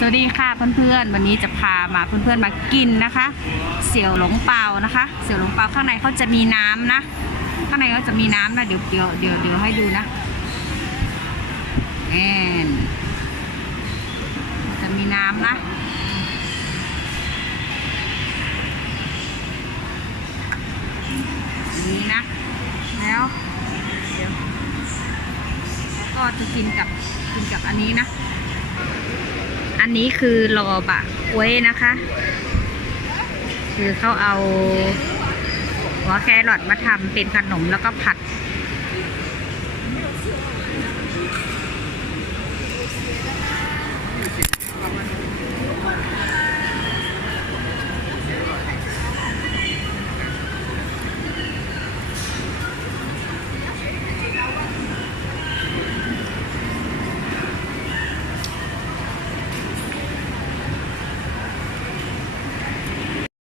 สวัสดีค่ะเพื่อนๆ วันนี้จะพามาเพื่อนๆมากินนะคะ เสี่ยวหลงเปานะคะ เสี่ยวหลงเปาข้างในเขาจะมีน้ำนะ ข้างในเขาจะมีน้ำนะเดี๋ยวเดี๋ยวเดี๋ยวเดี๋ยวให้ดูนะแอนจะมีน้ำนะนี้นะแล้วแล้วก็จะกินกับกินกับอันนี้นะ อันนี้คือรอบะกล้วยนะคะ คือเขาเอาหัวแครอทมาทำเป็นขนมแล้วก็ผัด